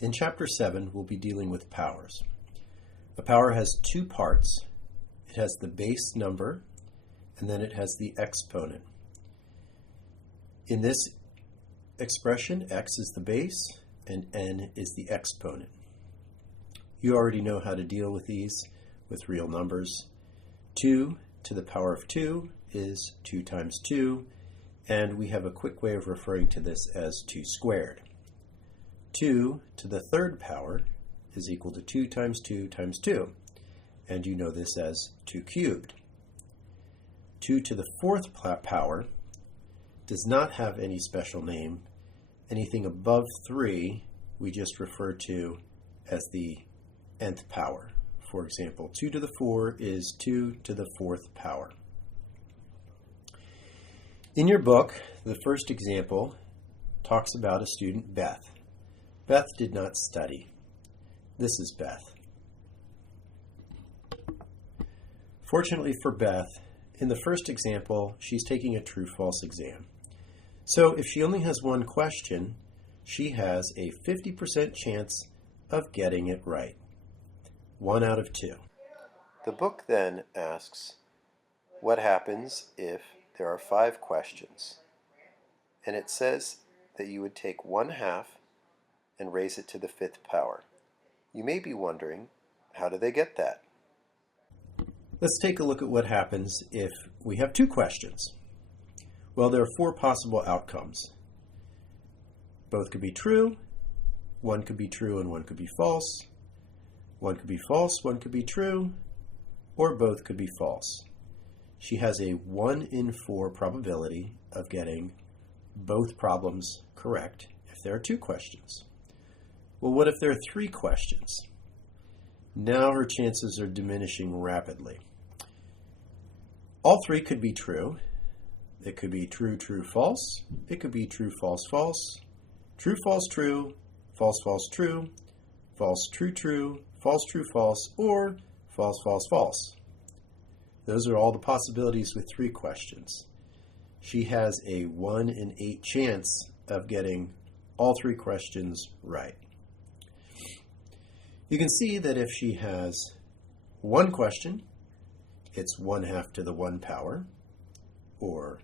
In Chapter 7, we'll be dealing with powers. A power has two parts. It has the base number, and then it has the exponent. In this expression, x is the base, and n is the exponent. You already know how to deal with these with real numbers. 2 to the power of 2 is 2 times 2, and we have a quick way of referring to this as 2 squared. 2 to the third power is equal to 2 times 2 times 2, and you know this as 2 cubed. 2 to the fourth power does not have any special name. Anything above 3 we just refer to as the nth power. For example, 2 to the 4 is 2 to the fourth power. In your book, the first example talks about a student, Beth. Beth did not study. This is Beth. Fortunately for Beth, in the first example, she's taking a true-false exam. So if she only has one question, she has a 50% chance of getting it right. 1 out of 2. The book then asks, what happens if there are 5 questions? And it says that you would take 1/2 and raise it to the 5th power. You may be wondering, how do they get that? Let's take a look at what happens if we have 2 questions. Well, there are 4 possible outcomes. Both could be true, one could be true and one could be false, one could be false, one could be true, or both could be false. She has a 1 in 4 probability of getting both problems correct if there are 2 questions. Well, what if there are 3 questions? Now her chances are diminishing rapidly. All 3 could be true. It could be true, true, false. It could be true, false, false, true, false, true, false, false, true, false, true, true, false, true, false, or false, false, false. Those are all the possibilities with 3 questions. She has a 1 in 8 chance of getting all 3 questions right. You can see that if she has 1 question, it's 1/2 to the 1 power, or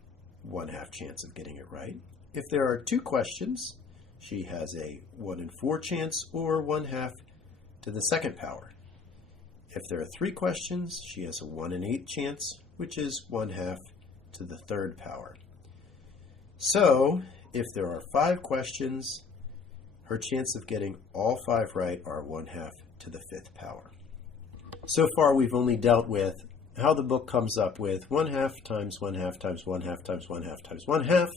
1/2 chance of getting it right. If there are 2 questions, she has a 1 in 4 chance, or 1/2 to the 2nd power. If there are 3 questions, she has a 1 in 8 chance, which is 1/2 to the 3rd power. So, if there are 5 questions, her chance of getting all 5 right are 1/2 to the 5th power. So far, we've only dealt with how the book comes up with 1/2 times 1/2 times 1/2 times 1/2 times 1/2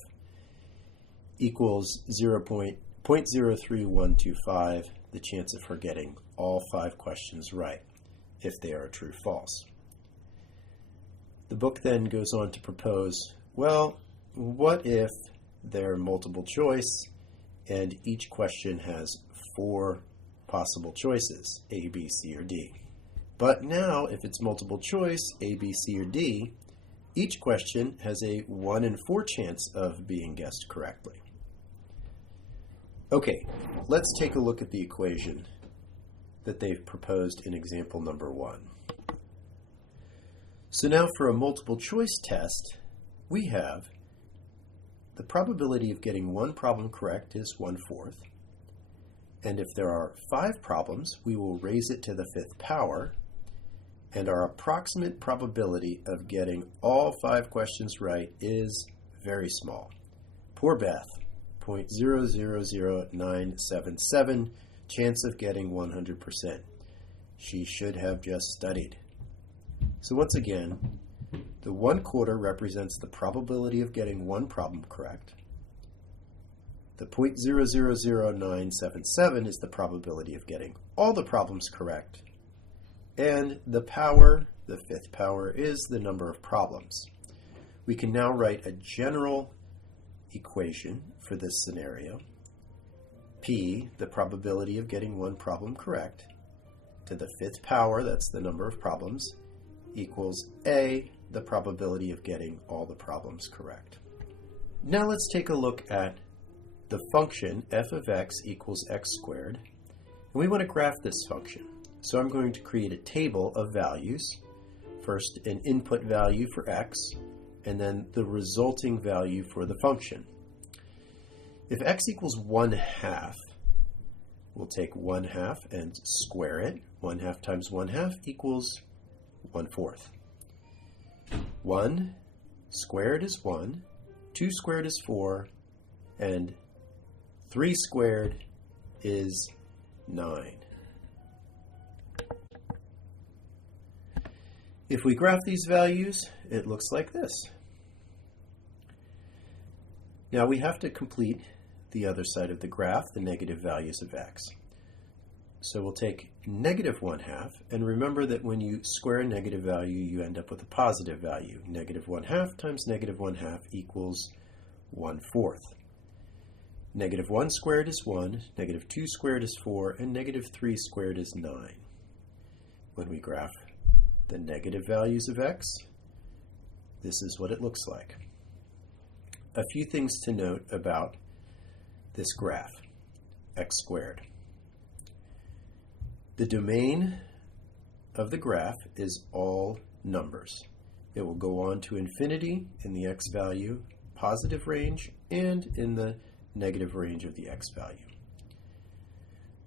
equals 0.03125, the chance of her getting all 5 questions right, if they are true false. The book then goes on to propose, well, what if they're multiple choice and each question has 4 possible choices, A, B, C, or D? But now, if it's multiple choice, A, B, C, or D, each question has a 1 in 4 chance of being guessed correctly. Okay, let's take a look at the equation that they've proposed in example number 1. So now for a multiple choice test, we have the probability of getting 1 problem correct is 1/4. And if there are 5 problems, we will raise it to the 5th power. And our approximate probability of getting all 5 questions right is very small. Poor Beth, 0.000977 chance of getting 100%. She should have just studied. So once again, the 1/4 represents the probability of getting 1 problem correct. The 0.000977 is the probability of getting all the problems correct. And the power, the 5th power, is the number of problems. We can now write a general equation for this scenario. P, the probability of getting 1 problem correct, to the 5th power, that's the number of problems, equals A, the probability of getting all the problems correct. Now let's take a look at the function f of x equals x squared And we want to graph this function. So I'm going to create a table of values. First, an input value for x, and then the resulting value for the function. If x equals 1/2, we'll take 1/2 and square it. 1/2 times 1/2 equals 1/4. 1 squared is 1, 2 squared is 4, and 3 squared is 9. If we graph these values, it looks like this. Now we have to complete the other side of the graph, the negative values of x. So we'll take negative 1/2, and remember that when you square a negative value, you end up with a positive value. Negative 1/2 times negative 1/2 equals 1/4. Negative 1 squared is 1, negative 2 squared is 4, and negative 3 squared is 9. When we graph the negative values of x, this is what it looks like. A few things to note about this graph, x squared. The domain of the graph is all numbers. It will go on to infinity in the x value, positive range, and in the negative range of the x value.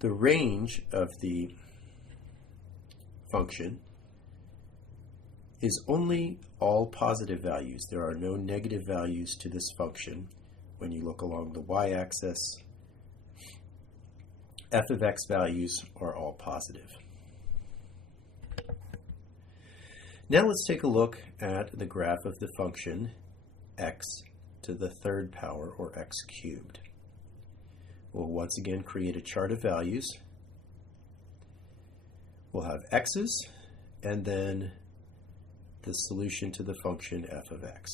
The range of the function is only all positive values. There are no negative values to this function. When you look along the y-axis, f of x values are all positive. Now let's take a look at the graph of the function x to the third power, or x cubed. We'll once again create a chart of values. We'll have x's, and then the solution to the function f of x.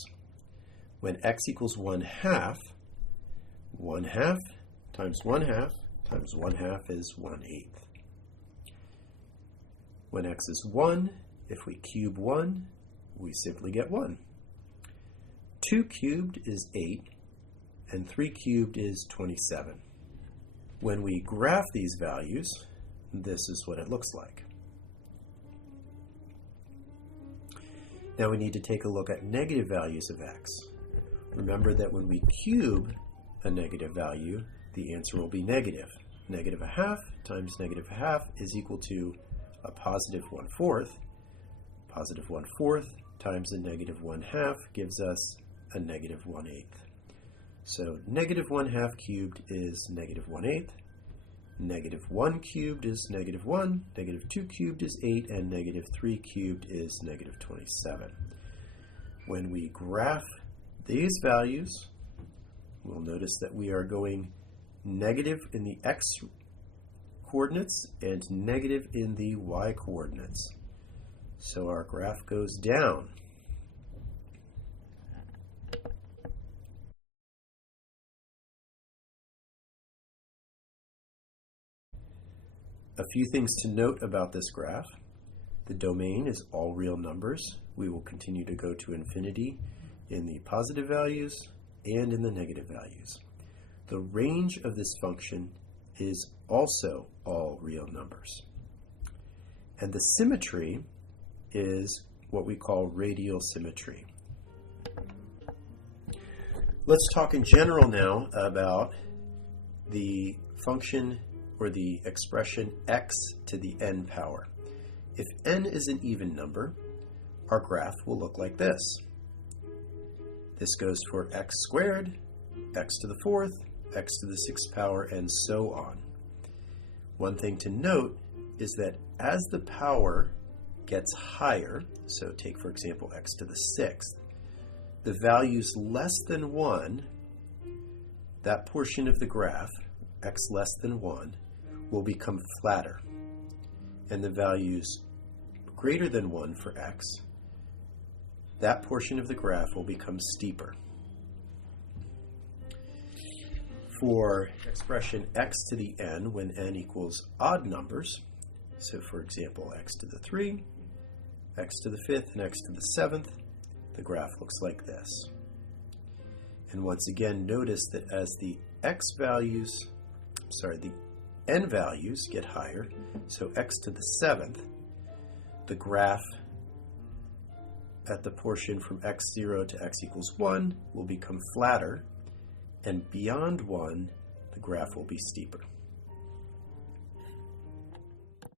When x equals 1/2, 1/2 times 1/2 times 1/2 is 1/8. When x is 1, if we cube 1, we simply get 1. 2 cubed is 8, and 3 cubed is 27. When we graph these values, this is what it looks like. Now we need to take a look at negative values of x. Remember that when we cube a negative value, the answer will be negative. Negative 1/2 times negative 1/2 is equal to a positive 1/4. Positive 1/4 times a negative 1/2 gives us a negative 1/8. So negative 1/2 cubed is negative 1/8. Negative 1 cubed is negative 1, negative 2 cubed is 8, and negative 3 cubed is negative 27. When we graph these values, we'll notice that we are going negative in the x coordinates and negative in the y coordinates. So our graph goes down. A few things to note about this graph. The domain is all real numbers. We will continue to go to infinity in the positive values and in the negative values. The range of this function is also all real numbers. And the symmetry is what we call radial symmetry. Let's talk in general now about the function or the expression x to the n power. If n is an even number, our graph will look like this. This goes for x squared, x to the fourth, x to the sixth power, and so on. One thing to note is that as the power gets higher, so take for example x to the sixth, the values less than 1, that portion of the graph, x less than 1, will become flatter. And the values greater than 1 for x, that portion of the graph will become steeper. For expression x to the n, when n equals odd numbers, so for example x to the 3, x to the 5th, and x to the 7th, the graph looks like this. And once again, notice that as the x values, the n values get higher, so x to the 7th, the graph at the portion from x0 to x equals 1 will become flatter, and beyond 1, the graph will be steeper.